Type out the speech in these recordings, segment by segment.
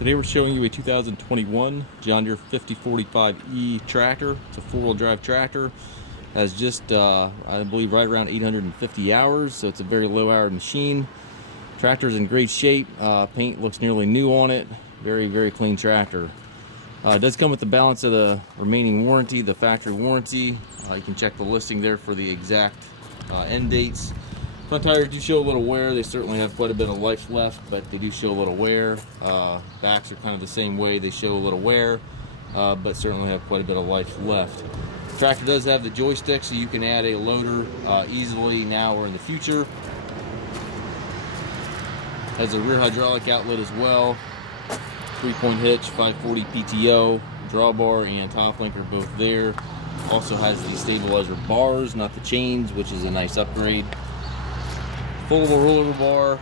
Today we're showing you a 2021 John Deere 5045E tractor. It's a four-wheel drive tractor. Has just, I believe, right around 850 hours, so it's a very low-hour machine. Tractor's in great shape. Paint looks nearly new on it. Very, very clean tractor. It does come with the balance of the remaining warranty, the factory warranty. You can check the listing there for the exact end dates. Front tires do show a little wear. They certainly have quite a bit of life left, but they do show a little wear. Backs are kind of the same way. They show a little wear, but certainly have quite a bit of life left. The tractor does have the joystick, so you can add a loader easily now or in the future. Has a rear hydraulic outlet as well. 3-point hitch, 540 PTO, drawbar and top link are both there. Also has the stabilizer bars, not the chains, which is a nice upgrade. Foldable rollover bar.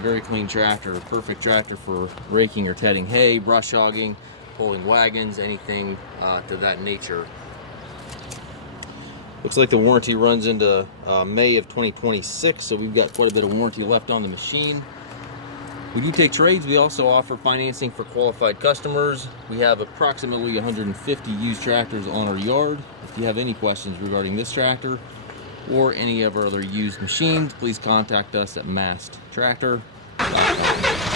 Very clean tractor. Perfect tractor for raking or tedding hay, brush hogging, pulling wagons, anything to that nature. Looks like the warranty runs into May of 2026, so we've got quite a bit of warranty left on the machine. We do take trades. We also offer financing for qualified customers. We have approximately 150 used tractors on our yard. If you have any questions regarding this tractor or any of our other used machines, please contact us at Mast Tractor.com.